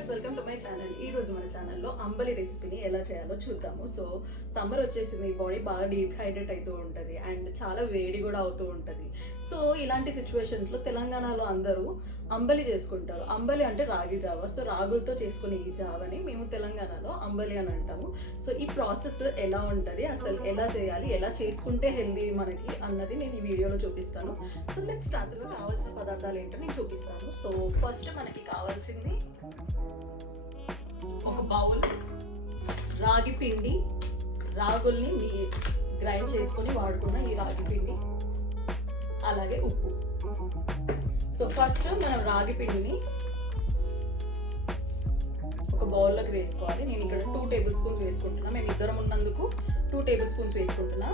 Viewers, welcome to my channel. ఈ రోజు మన ఛానల్లో అంబలి రెసిపీని ఎలా చేయాలో చూద్దాము. సో సమ్మర్ వచ్చేసింది, బాడీ బాగా డీహైడ్రేట్ అవుతూ ఉంటుంది అండ్ చాలా వేడి కూడా అవుతూ ఉంటుంది. సో ఇలాంటి సిచ్యువేషన్స్లో తెలంగాణలో అందరూ అంబలి చేసుకుంటారు. అంబలి అంటే రాగి జావ. సో రాగులతో చేసుకునే ఈ జావని మేము తెలంగాణలో అంబలి అని అంటాము. సో ఈ ప్రాసెస్ ఎలా ఉంటుంది, అసలు ఎలా చేయాలి, ఎలా చేసుకుంటే హెల్దీ మనకి అన్నది నేను ఈ వీడియోలో చూపిస్తాను. So let's start. కావాల్సిన పదార్థాలు ఏంటో నేను చూపిస్తాను. సో ఫస్ట్ మనకి కావాల్సింది ఒక బౌల్ రాగి పిండి, రాగుల్ని గ్రైండ్ చేసుకొని వాడుకున్న ఈ రాగి పిండి, అలాగే ఉప్పు. సో ఫస్ట్ మనం రాగి పిండిని ఒక బౌల్లోకి వేసుకోవాలి. నేను ఇక్కడ 2 టేబుల్ స్పూన్స్ వేసుకుంటున్నా. మేము ఇద్దరం ఉన్నందుకు 2 టేబుల్ స్పూన్స్ వేసుకుంటున్నా.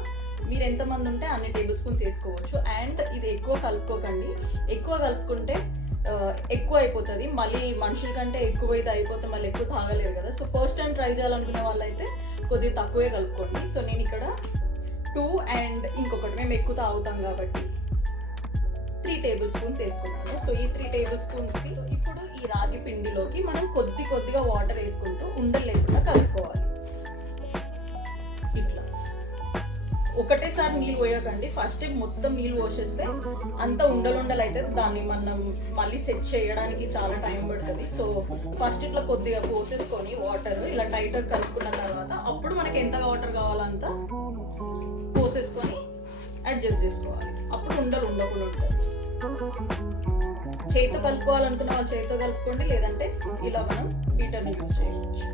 మీరు ఎంతమంది ఉంటే అన్ని టేబుల్ స్పూన్స్ వేసుకోవచ్చు. అండ్ ఇది ఎక్కువ కలుపుకోకండి. ఎక్కువ కలుపుకుంటే ఎక్కువ అయిపోతుంది. మళ్ళీ మనుషుల కంటే ఎక్కువ అయితే అయిపోతే మళ్ళీ ఎక్కువ తాగలేరు కదా. సో ఫస్ట్ టైం ట్రై చేయాలనుకునే వాళ్ళైతే కొద్దిగా తక్కువే కలుపుకోండి. సో నేను ఇక్కడ 2 అండ్ ఇంకొకటి మేము ఎక్కువ తాగుతాం కాబట్టి 3 టేబుల్ స్పూన్స్ వేసుకున్నాను. సో ఈ 3 టేబుల్ స్పూన్స్కి ఇప్పుడు ఈ రాగి పిండిలోకి మనం కొద్దిగా వాటర్ వేసుకుంటూ ఉండలు లేకుండా కలుపుకోవాలి. ఇట్లా ఒకటేసారి నీళ్ళు పోయకండి. ఫస్ట్ టైం మొత్తం నీళ్ళు పోసేస్తే అంత ఉండలు అవుతుంది. దాన్ని మనం మళ్ళీ సెట్ చేయడానికి చాలా టైం పడుతుంది. సో ఫస్ట్ ఇట్లా కొద్దిగా పోసేసుకొని వాటర్ ఇలా టైట్గా కలుపుకున్న తర్వాత అప్పుడు మనకి ఎంత వాటర్ కావాలంత పోసేసుకొని అడ్జస్ట్ చేసుకోవాలి. అప్పుడు ఉండలు ఉండకుండా ఉంటుంది. చేతితో కలుపుకోవాలనుకున్న వాళ్ళు చేతితో కలుపుకోండి, లేదంటే ఇలా మనం బీటర్ని యూజ్ చేయవచ్చు.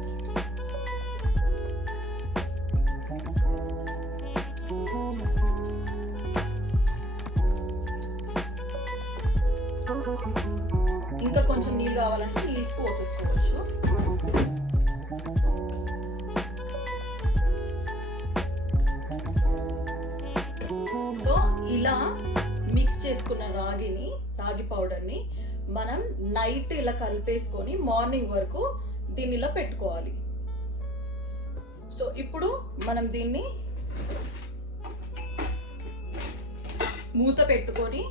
ఇంకా కొంచెం నీళ్ళు కావాలంటే నీళ్ళు పోసేసుకోవచ్చు. సో ఇలా మిక్స్ చేసుకున్న రాగి పౌడర్ని మనం నైట్ ఇలా కలిపేసుకొని మార్నింగ్ వరకు దీన్ని ఇలా పెట్టుకోవాలి. సో ఇప్పుడు మనం దీన్ని మూత పెట్టుకొని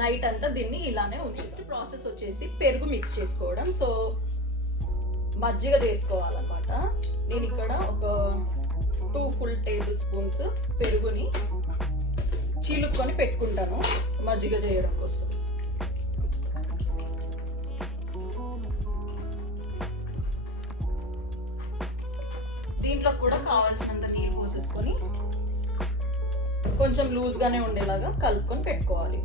నైట్ అంతా దీన్ని ఇలానే ఉంచేసి ప్రాసెస్ వచ్చేసి పెరుగు మిక్స్ చేసుకోవడం. సో మజ్జిగ చేసుకోవాలన్నమాట. నేను ఇక్కడ ఒక 2 ఫుల్ టేబుల్ స్పూన్స్ పెరుగుని చీలుకొని పెట్టుకుంటాను మజ్జిగ చేయడం కోసం. దీంట్లో కూడా కావాల్సినంత నీళ్ళు పోసేసుకొని కొంచెం లూజ్గానే ఉండేలాగా కలుపుకొని పెట్టుకోవాలి.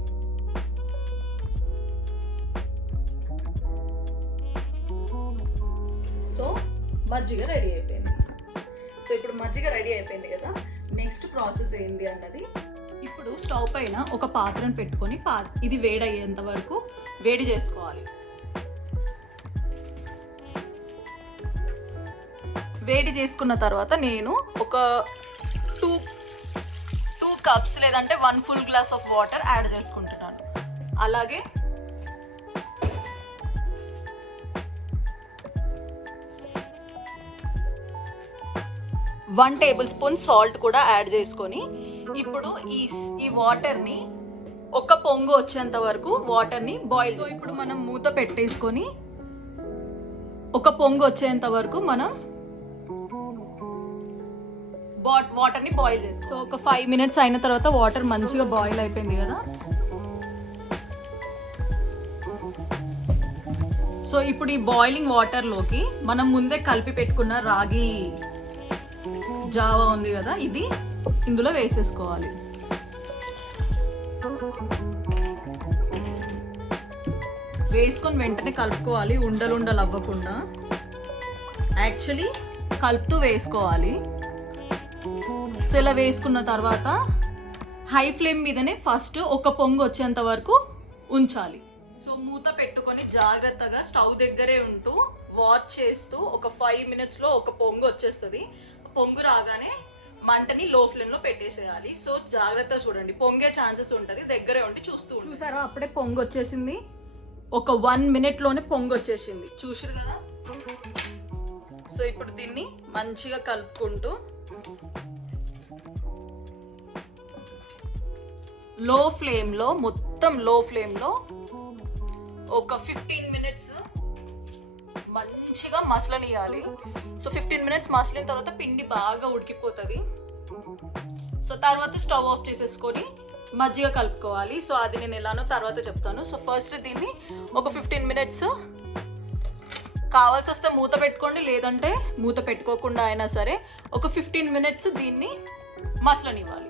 సో మజ్జిగ రెడీ అయిపోయింది. సో ఇప్పుడు మజ్జిగ రెడీ అయిపోయింది కదా. నెక్స్ట్ ప్రాసెస్ ఏంది అన్నది, ఇప్పుడు స్టవ్ పైన ఒక పాత్రను పెట్టుకొని ఇది వేడయ్యేంత వరకు వేడి చేసుకోవాలి. వేడి చేసుకున్న తర్వాత నేను ఒక 2 కప్స్ లేదంటే 1 full glass of water add చేసుకుంటున్నాను. అలాగే 1 టేబుల్ స్పూన్ సాల్ట్ కూడా యాడ్ చేసుకొని ఇప్పుడు ఈ వాటర్ని ఒక పొంగు వచ్చేంత వరకు వాటర్ని బాయిల్. సో ఇప్పుడు మనం మూత పెట్టేసుకొని ఒక పొంగు వచ్చేంత వరకు మనం వాటర్ని బాయిల్ చేస్తాం. సో ఒక 5 మినిట్స్ అయిన తర్వాత వాటర్ మంచిగా బాయిల్ అయిపోయింది కదా. సో ఇప్పుడు ఈ బాయిలింగ్ వాటర్లోకి మనం ముందే కలిపి పెట్టుకున్న రాగి జావా ఉంది కదా, ఇది ఇందులో వేసేసుకోవాలి. వేసుకొని వెంటనే కలుపుకోవాలి, ఉండలు అవ్వకుండా. యాక్చువల్లీ కలుపుతూ వేసుకోవాలి. సో ఇలా వేసుకున్న తర్వాత హై ఫ్లేమ్ మీదనే ఫస్ట్ ఒక పొంగు వచ్చేంత వరకు ఉంచాలి. సో మూత పెట్టుకొని జాగ్రత్తగా స్టవ్ దగ్గరే ఉంటూ వాచ్ చేస్తూ ఒక 5 మినిట్స్లో ఒక పొంగు వచ్చేస్తుంది. పొంగు రాగానే మంటని లో ఫ్లేమ్ లో పెట్టేసేయాలి. సో జాగ్రత్తగా చూడండి, పొంగే ఛాన్సెస్ ఉంటుంది. దగ్గరే ఉండి చూసారా, అప్పుడే పొంగు వచ్చేసింది. ఒక 1 మినిట్లోనే పొంగు వచ్చేసింది, చూసారు కదా. సో ఇప్పుడు దీన్ని మంచిగా కలుపుకుంటూ మొత్తం లో ఫ్లేమ్లో ఒక 15 మినిట్స్ మంచిగా మసలనియాలి. సో 15 మినిట్స్ మసలిన తర్వాత పిండి బాగా ఉడికిపోతుంది. సో తర్వాత స్టవ్ ఆఫ్ చేసేసుకొని మజ్జిగ కలుపుకోవాలి. సో అది నేను ఎలానో తర్వాత చెప్తాను. సో ఫస్ట్ దీన్ని ఒక 15 మినిట్స్ కావాల్సి వస్తే మూత పెట్టుకోండి, లేదంటే మూత పెట్టుకోకుండా అయినా సరే ఒక 15 మినిట్స్ దీన్ని మసలనివ్వాలి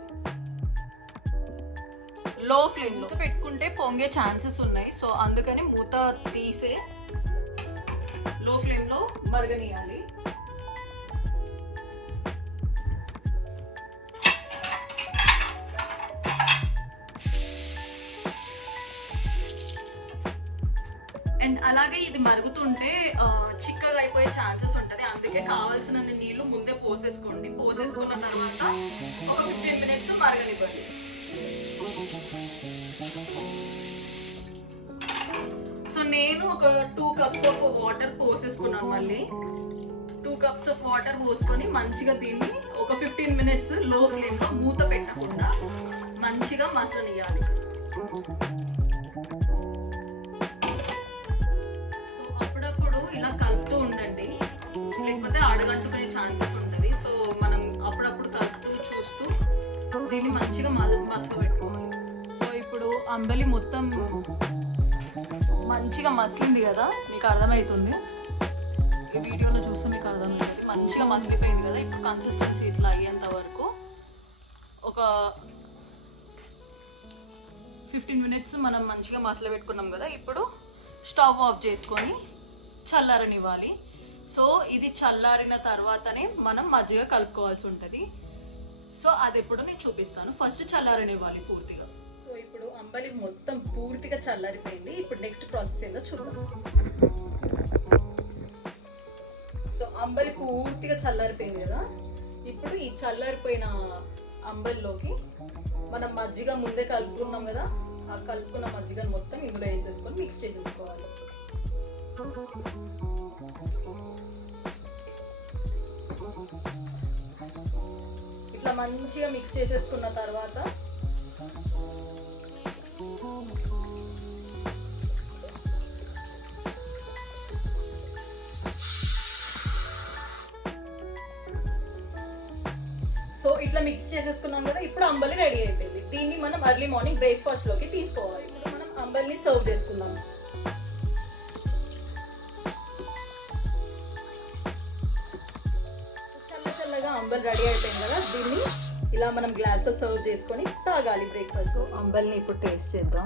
లో ఫ్లేమ్. మూత పెట్టుకుంటే పొంగే ఛాన్సెస్ ఉన్నాయి. సో అందుకని మూత తీసే లో ఫ్లేమ్లో మరగనియాలి. అండ్ అలాగే ఇది మరుగుతుంటే చిక్కగా అయిపోయే ఛాన్సెస్ ఉంటుంది. అందుకే కావాల్సిన నీళ్ళు ముందే పోసేసుకోండి. పోసేసుకున్న తర్వాత ఒక 15 మినిట్స్ మరగనివ్వండి. సో నేను ఒక 2 కప్స్ ఆఫ్ వాటర్ పోసేసుకున్నాను. మళ్ళీ 2 కప్స్ ఆఫ్ వాటర్ పోసుకొని మంచిగా దీన్ని ఒక 15 మినిట్స్ లో ఫ్లేమ్లో మూత పెట్టకుండా మంచిగా మసలనియాలి. ఇలా కలుపుతూ ఉండండి, లేకపోతే అడగంటుకునే ఛాన్సెస్ ఉంటుంది. సో మనం అప్పుడప్పుడు కలుపుతూ చూస్తూ దీన్ని మంచిగా మసలబెట్టుకోవాలి. సో ఇప్పుడు అంబలి మొత్తం మంచిగా మసిలింది కదా, మీకు అర్థమవుతుంది. ఈ వీడియోలో చూస్తే మీకు అర్థమవుతుంది మంచిగా మసిలిపోయింది కదా. ఇప్పుడు కన్సిస్టెన్సీ ఇట్లా అయ్యేంత వరకు ఒక 15 మినిట్స్ మనం మంచిగా మసలబెట్టుకున్నాం కదా. ఇప్పుడు స్టవ్ ఆఫ్ చేసుకొని చల్లారనివ్వాలి. సో ఇది చల్లారిన తర్వాతనే మనం మజ్జిగ కలుపుకోవాల్సి ఉంటుంది. సో అది ఎప్పుడు నేను చూపిస్తాను. ఫస్ట్ చల్లారనివ్వాలి పూర్తిగా. సో ఇప్పుడు అంబలి మొత్తం పూర్తిగా చల్లారిపోయింది. ఇప్పుడు నెక్స్ట్ ప్రాసెస్ ఏందో చూద్దాం. సో అంబలి పూర్తిగా చల్లారిపోయింది కదా. ఇప్పుడు ఈ చల్లారిపోయిన అంబలిలోకి మనం మజ్జిగ ముందే కలుపుకున్నాం కదా, ఆ కలుపుకున్న మజ్జిగను మొత్తం ఇందులో వేసేసుకొని మిక్స్ చేసేసుకోవాలి. ఇట్లా మంచిగా మిక్స్ చేసేసుకున్న తర్వాత సో ఇట్లా మిక్స్ చేసేసుకున్నాం కదా. ఇప్పుడు అంబలి రెడీ అయిపోయింది. దీన్ని మనం ఎర్లీ మార్నింగ్ బ్రేక్ఫాస్ట్ లోకి తీసుకోవాలి. ఇప్పుడు మనం అంబలిని సర్వ్ చేసుకుందాం. అంబల్ రెడీ అయిపోయింది కదా. దీన్ని ఇలా మనం గ్లాస్లో సర్వ్ చేసుకొని తాగాలి బ్రేక్ఫాస్ట్. అంబల్ని ఇప్పుడు టేస్ట్ చేద్దాం.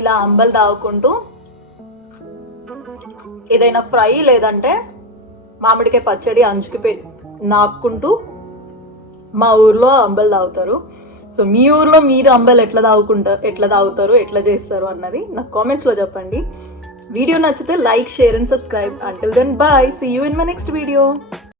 ఇలా అంబల్ తాగుకుంటూ ఏదైనా ఫ్రై లేదంటే మామిడికాయ పచ్చడి అంచుకి నాపుకుంటూ మా ఊర్లో అంబల్ తాగుతారు. సో మీ ఊర్లో మీరు అంబల్ ఎట్లా తాగుతారు, ఎట్లా చేస్తారు అన్నది నాకు కామెంట్స్లో చెప్పండి. వీడియో నచ్చితే like, share and subscribe. Until then, bye. See you in my next video.